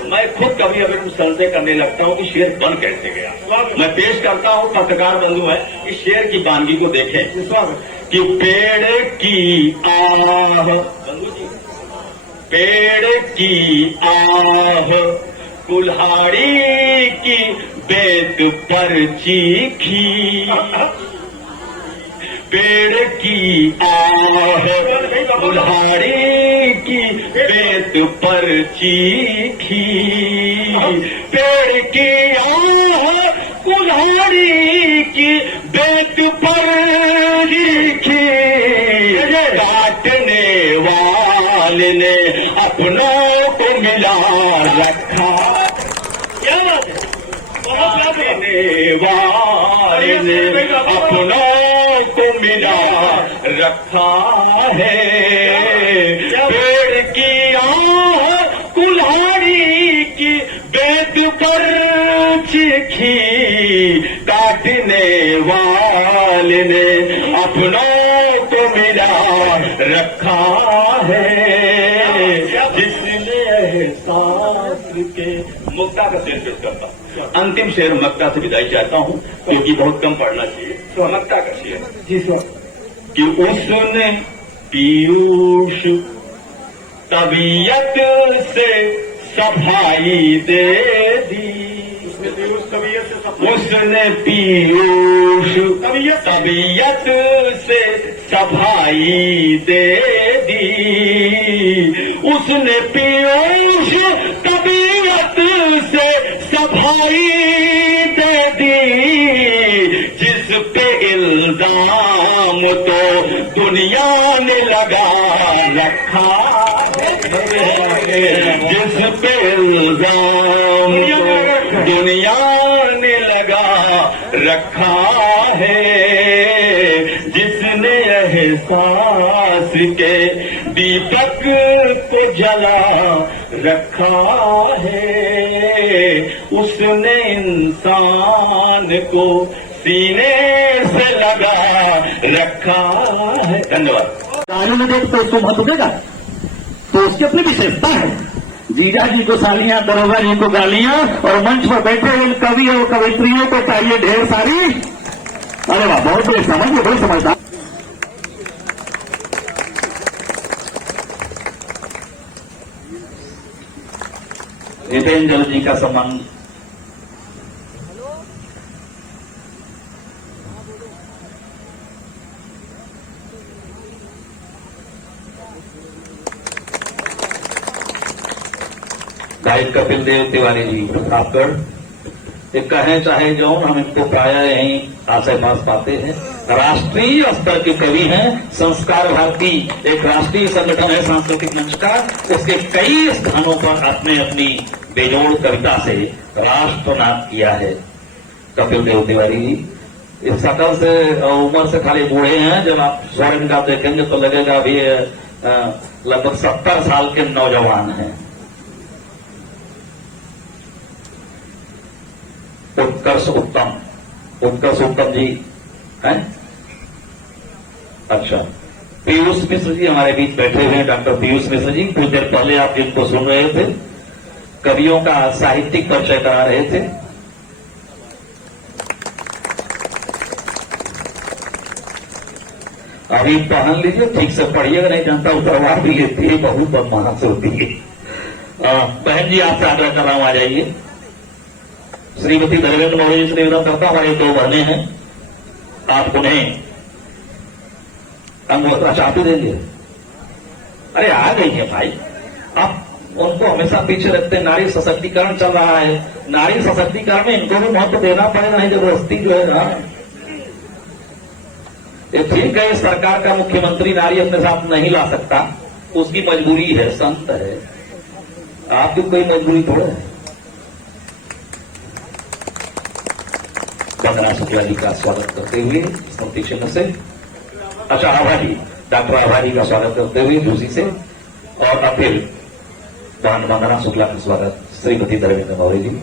मैं खुद कभी अगर संदेह करने लगता हूँ कि शेर बन कैसे गया। मैं पेश करता हूँ, पत्रकार बंधु है, इस शेर की बानगी को देखें कि पेड़ की आह, बंधु जी, पेड़ की आह कुल्हाड़ी की बेत पर चीखी, पेड़ की आह कुल्हाड़ी की बेत पर चीखी, पेड़ की आह कुल्हाड़ी की बेत पर चीखी, काटने वाले ने अपनों को मिला रखा, काटने वाले ने अपनों को मिला रखा है, पेड़ की आह कुल्हाड़ी की बेत पर चीखी, काटने वाले ने अपनों को मिला रखा है, जिसने एहसास के। मुक्ता का शेर पेश करता, अंतिम शेर मक्ता से विदाई चाहता हूँ क्योंकि बहुत कम पढ़ना चाहिए। तो मक्ता का शेर जी सर, कि उसने पीयूष तबीयत से सफाई दे दी, उसने पीयूष तबीयत से सफाई दे दी, उसने पीयूष तबीयत से सफाई दे दी, जिस पे इल्जाम तो दुनिया ने लगा रखा, जिस पे इल्जाम तो दुनिया ने लगा रखा है, जिसने एहसास के दीपक को जला रखा है, उसने इंसान को सीने से लगा रखा है। धन्यवाद। गालियों में देख तो उसको बहुत उठेगा, तो उसकी अपनी विशेषता है। जीजा जी को सालियां, दरोगा जी को गालियां, और मंच पर बैठे इन कवि और कवित्रियों को चाहिए ढेर सारी। अरे वाह, बहुत बड़े समझ, बड़े समझदार। जितेंद्र जी का सम्मान। गायक कपिल देव तिवारी जी प्रतापगढ़। ये कहें चाहे जो, हम इनको प्राय यहीं आसे पास पाते हैं। राष्ट्रीय स्तर के कवि हैं। संस्कार भारती एक राष्ट्रीय संगठन है सांस्कृतिक मंच का, उसके कई स्थानों पर आपने अपनी बेजोड़ कविता से राष्ट्रनाद किया है कपिल देव तिवारी जी। इस शकल से उम्र से खाली बूढ़े हैं, जब आप स्वर इनका देखेंगे तो लगेगा अभी लगभग 70 साल के नौजवान हैं। उत्कर्ष उत्तम जी हैं। अच्छा, पीयूष मिश्र जी हमारे बीच बैठे हुए हैं। डॉक्टर पीयूष मिश्र जी, कुछ देर पहले आप जिनको सुन रहे थे, कवियों का साहित्यिक परिचय करा रहे थे। अभी पढ़ लीजिए, ठीक से पढ़िएगा, नहीं जानता उतरवा भी लेती है, बहुत बदमाश होती है। बहन जी, आपसे आग्रह कर रहा हूं, आ जाइए। श्रीमती धर्मेंद्र मौर्य जी से निवेदन करता हूं, हमारी 2 बहनें हैं, आप उन्हें अंगोत्रा चाहते देंगे। अरे आ गई है भाई, आप उनको हमेशा पीछे रखते हैं। नारी सशक्तिकरण चल रहा है, नारी सशक्तिकरण में इनको भी महत्व देना पड़ेगा, नहीं जबरदस्ती जो है ना। ये ठीक है, सरकार का मुख्यमंत्री नारी अपने साथ नहीं ला सकता, उसकी मजबूरी है, संत है, आपकी कोई मजबूरी थोड़ा है। वंदना शुक्ला जी का स्वागत करते हुए स्मृति चिन्ह से, अच्छा आभारी डॉक्टर आभारी का स्वागत करते हुए झूसी से, और अब फिर वंदना शुक्ला का स्वागत श्रीमती धर्मेंद्र मौर्य जी।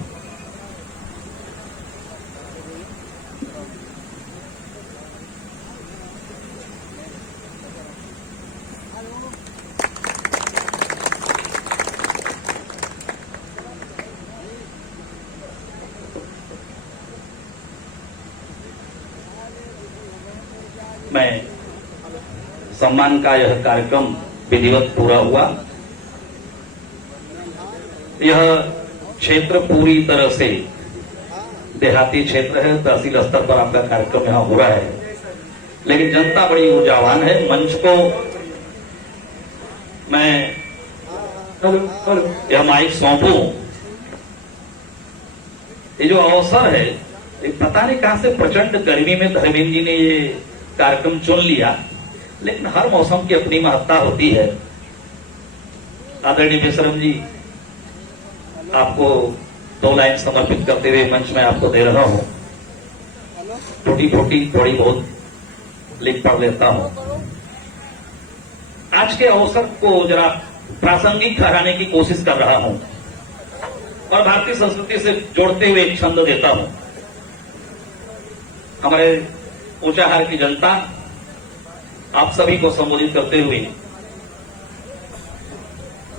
मैं सम्मान का यह कार्यक्रम विधिवत पूरा हुआ। यह क्षेत्र पूरी तरह से देहाती क्षेत्र है, तहसील स्तर पर आपका कार्यक्रम यहां हो रहा है, लेकिन जनता बड़ी ऊर्जावान है। मंच को मैं यह माइक सौंपूं, ये जो अवसर है, पता नहीं कहां से प्रचंड गर्मी में धर्मेंद्र जी ने ये कार्यक्रम चुन लिया, लेकिन हर मौसम की अपनी महत्ता होती है। आदरणीय बेशरम जी, आपको 2 लाइन समर्पित करते हुए मंच में आपको दे रहा हूं। टूटी फूटी थोड़ी बहुत लिख पढ़ लेता हूं। आज के अवसर को जरा प्रासंगिक ठहराने की कोशिश कर रहा हूं और भारतीय संस्कृति से जोड़ते हुए एक छंद देता हूं। हमारे ऊंचाहार की जनता, आप सभी को संबोधित करते हुए,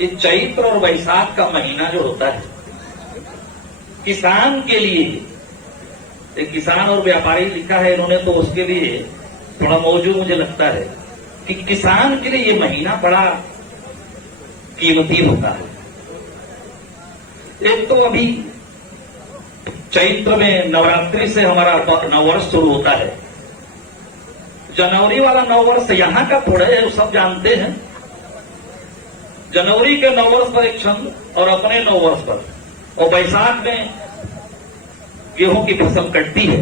ये चैत्र और वैशाख का महीना जो होता है, किसान के लिए, एक किसान और व्यापारी लिखा है इन्होंने, तो उसके लिए थोड़ा मौजूद मुझे लगता है कि किसान के लिए ये महीना बड़ा कीमती होता है। एक तो अभी चैत्र में नवरात्रि से हमारा नववर्ष शुरू होता है। जनवरी वाला नववर्ष यहां का थोड़ा है, वो सब जानते हैं। जनवरी के नववर्ष पर एक छंद और अपने नववर्ष पर, और वैशाख में गेहूं की फसल कटती है,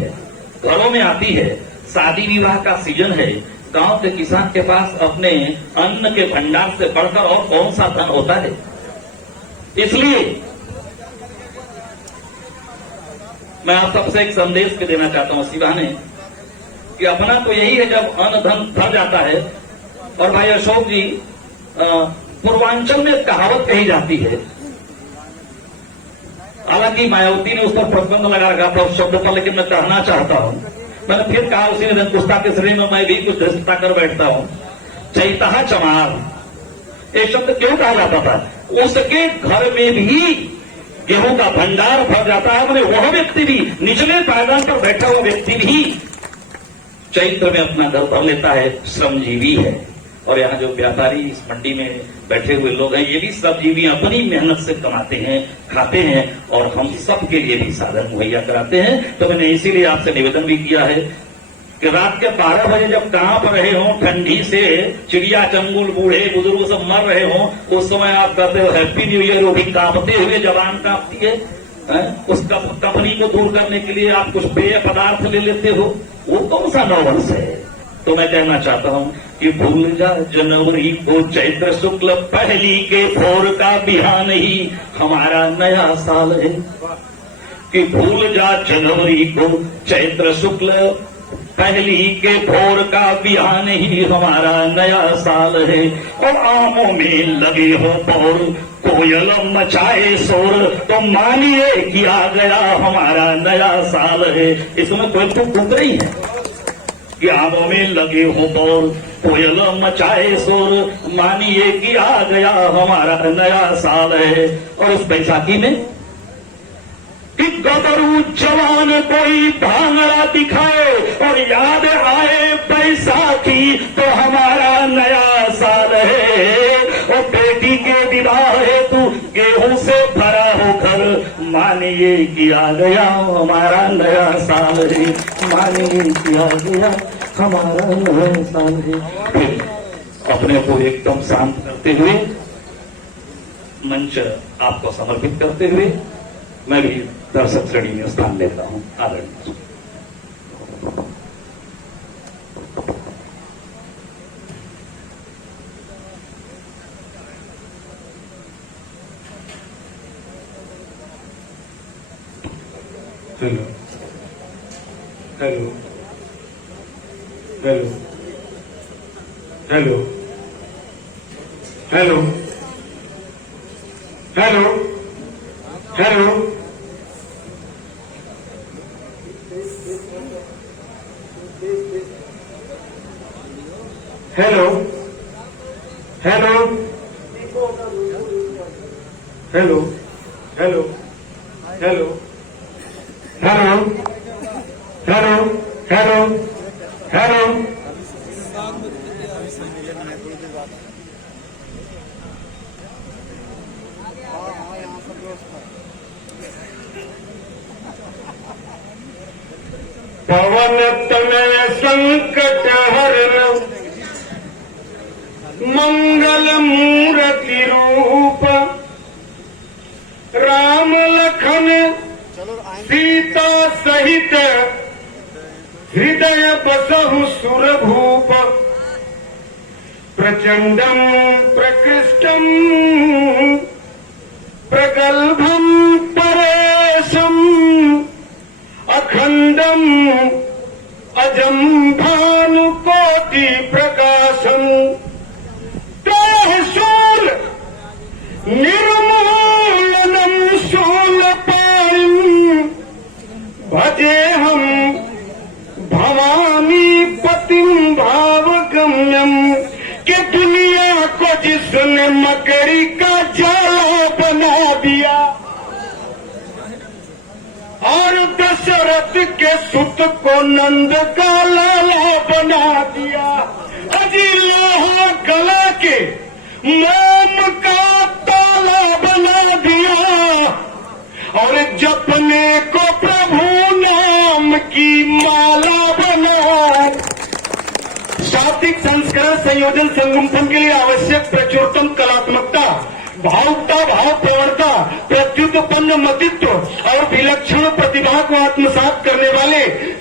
घरों में आती है, शादी विवाह का सीजन है। गांव के किसान के पास अपने अन्न के भंडार से बढ़कर और कौन सा धन होता है। इसलिए मैं आप सबसे एक संदेश भी देना चाहता हूं इसी बहाने, कि अपना तो यही है जब अन्न धन भर जाता है। और भाई अशोक जी, पूर्वांचल में कहावत कही जाती है, हालांकि मायावती ने उस पर प्रतिबंध लगा रखा था उस शब्द पर, लेकिन मैं कहना चाहता हूं, मैंने फिर कहा उसी ने पुस्तक के श्रेणी में मैं भी कुछ धृष्टता कर बैठता हूं। चैतहा चमार ये शब्द क्यों कहा जाता था? उसके घर में भी गेहूं का भंडार भर जाता है, मैंने वह व्यक्ति भी, निचले पायदान पर बैठा हुआ व्यक्ति भी चैत्र में अपना घर भर लेता है, श्रमजीवी है। और यहाँ जो व्यापारी इस मंडी में बैठे हुए लोग हैं, ये भी श्रमजीवी अपनी मेहनत से कमाते हैं, खाते हैं और हम सबके लिए भी साधन मुहैया कराते हैं। तो मैंने इसीलिए आपसे निवेदन भी किया है कि रात के 12 बजे जब कांप रहे हों ठंडी से, चिड़िया चंगुल बूढ़े बुजुर्ग सब मर रहे हों, उस समय आप कहते हो हैप्पी न्यू ईयर, वो भी कांपते हुए जबान कांपती है। उस कंपनी को दूर करने के लिए आप कुछ पेय पदार्थ ले लेते हो, वो कौन सा नववर्ष है? तो मैं कहना चाहता हूं कि भूल जा जनवरी को चैत्र शुक्ल पहली के भोर का बिहान ही हमारा नया साल है। कि भूल जा जनवरी को चैत्र शुक्ल पहली के भोर का बिहान ही हमारा नया साल है। और आमों में लगे हो बोर, कोयल मचाए शोर, तो मानिए कि आ गया हमारा नया साल है। इसमें कोई तो टूक रही है कि आमों में लगे हो बोर, कोयल मचाए शोर, मानिए कि आ गया हमारा नया साल है। और उस बैसाखी में कि गबरू जवान कोई भांगड़ा दिखाए और याद आए बैसाखी तो हमारा नया साल है। और बेटी के विवाह हेतु गेहूं से भरा हो घर, मानिए कि आ गया हमारा नया साल है, मानिए कि आ गया हमारा नया साल है। फिर अपने को एकदम शांत करते हुए मंच आपको समर्पित करते हुए मैं भी दर्शक श्रेणी में स्थान लेता हूं। आदरणीय hello hello hello hello hello hello hello hello hello hello hello hello hello hello hello hello पवन तनय संकट हरण मंगल मूर्ति रूप, राम लखन सीता सहित हृदय बसहु सुरभूप, प्रचंडम प्रकृष्टम प्रगल्भम परेशम, अखंडम अजम भानुकोटि प्रकाशम, त्रयशूल निर्मूलनम शूलपाणिं, भजे हम भवानी पतिं भावगम्यम। के दुनिया को जिसने मकड़ी का जाला बना दिया और दशरथ के सुत को नंद का लाला बना दिया, अजी लोहा गला के मोम का ताला बना दिया और जपने को प्रभु नाम की माला बना। सात्विक संस्करण संयोजन संगमपन के लिए आवश्यक प्रचुरतम कलात्मकता, भावुकता, भाव प्रवणता, प्रत्युत्पन्न मतित्व और विलक्षण प्रतिभा को आत्मसात करने वाले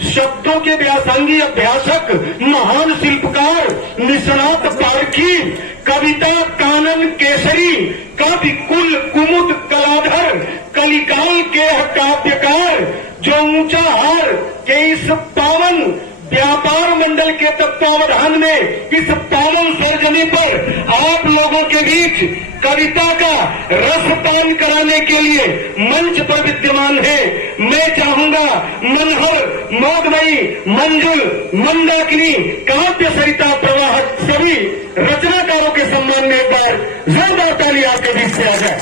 शब्दों के व्यासंगी अभ्यासक महान शिल्पकार निष्णात पारखी, कविता कानन केसरी, कवि कुल कुमुद कलाधर, कलिकाल के काव्यकार, जो ऊंचा हार के इस पावन व्यापार मंडल के तत्वावधान में इस पावन सरजमी पर आप लोगों के बीच कविता का रसपान कराने के लिए मंच पर विद्यमान है। मैं चाहूंगा मनहर, मोदमयी, मंजुल, मंदाकिनी, काव्य सरिता प्रवाहक सभी रचनाकारों के सम्मान में एक बार जोरदार ताली आपके बीच से आ जाए।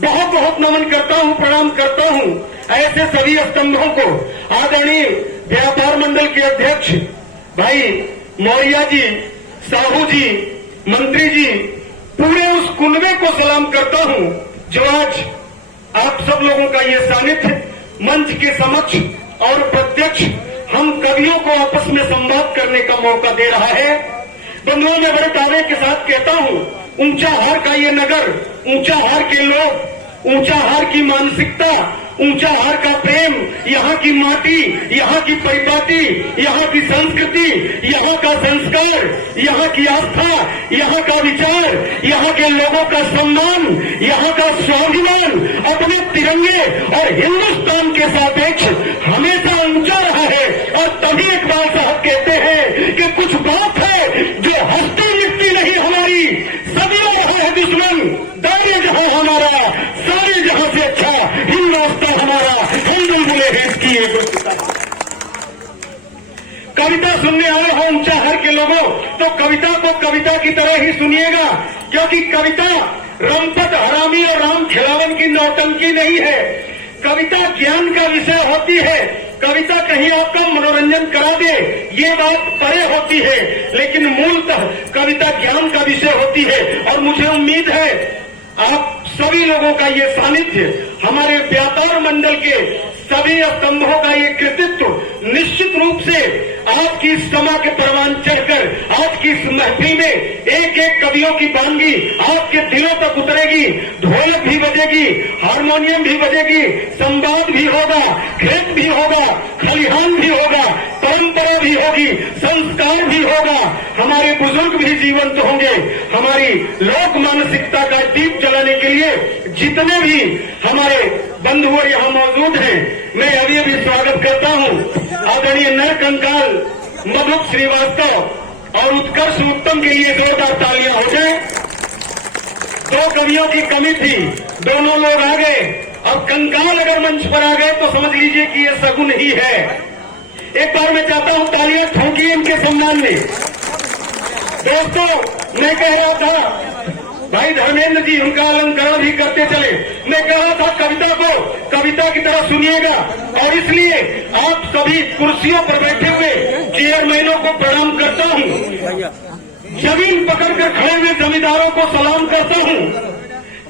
बहुत बहुत नमन करता हूं, प्रणाम करता हूं ऐसे सभी स्तंभों को। आदरणीय व्यापार मंडल के अध्यक्ष भाई मौर्या जी, साहू जी, मंत्री जी, पूरे उस कुनबे को सलाम करता हूं जो आज आप सब लोगों का ये सानिध्य मंच के समक्ष और प्रत्यक्ष हम कवियों को आपस में संवाद करने का मौका दे रहा है। बंधुओं, मैं बड़े दावे के साथ कहता हूं, ऊंचाहार का ये नगर, ऊंचाहार के लोग, ऊंचाहार की मानसिकता, ऊंचाहार का प्रेम, यहाँ की माटी, यहाँ की परिपाटी, यहाँ की संस्कृति, यहाँ का संस्कार, यहाँ की आस्था, यहाँ का विचार, यहाँ के लोगों का सम्मान, यहाँ का स्वाभिमान अपने तिरंगे और हिंदुस्तान के सापेक्ष हमेशा ऊंचा रहा है। और तभी इकबाल साहब कहते हैं कि कुछ बात है जो हस्ती मिटती नहीं हमारी, सदियों रहा है दुश्मन, दायरे जहां हमारा, सारे जहां से अच्छा हिंदुस्तान हमारा, हिंदू बोले है इसकी एकता। कविता सुनने आए हो ऊंचाहार के लोगों, तो कविता को कविता की तरह ही सुनिएगा, क्योंकि कविता रमपत, हरामी और राम खिलावन की नौटंकी नहीं है। कविता ज्ञान का विषय होती है। कविता कहीं आपका मनोरंजन करा दे, ये बात परे होती है, लेकिन मूलतः कविता ज्ञान का विषय होती है। और मुझे उम्मीद है आप सभी लोगों का ये सानिध्य, हमारे व्यापार मंडल के सभी स्तंभों का ये कृतित्व निश्चित रूप से आपकी इस समा के परवान चढ़कर आज की इस महफिल में एक एक कवियों की बानगी आपके दिलों तक उतरेगी। ढोलक भी बजेगी, हारमोनियम भी बजेगी, संवाद भी होगा, खेत भी होगा, खलिहान भी होगा, परंपरा भी होगी, संस्कार भी होगा, हमारे बुजुर्ग भी जीवंत होंगे। हमारी लोक मानसिकता का दीप जलाने के लिए जितने भी हमारे बंधु यहाँ मौजूद हैं, मैं अभी भी स्वागत करता हूं। आदरणीय नर कंकाल मधुक श्रीवास्तव और उत्कर्ष उत्तम के लिए जोरदार तालियां हो जाए। दो कवियों की कमी थी, दोनों लोग आ गए। अब कंकाल अगर मंच पर आ गए तो समझ लीजिए कि ये सगुन ही है। एक बार मैं चाहता हूं तालियां ठोंकिए इनके सम्मान में। दोस्तों, मैं कह रहा था भाई धर्मेंद्र जी उनका अलंकरण भी करते चले। मैं कह रहा था कविता को कविता की तरह सुनिएगा, और इसलिए आप सभी कुर्सियों पर बैठे हुए चेयरमैनों को प्रणाम करता हूं। जमीन पकड़कर खड़े हुए जमींदारों को सलाम करता हूं।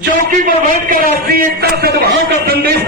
चौकी पर बैठकर राष्ट्रीय एकता सद्भाव का संदेश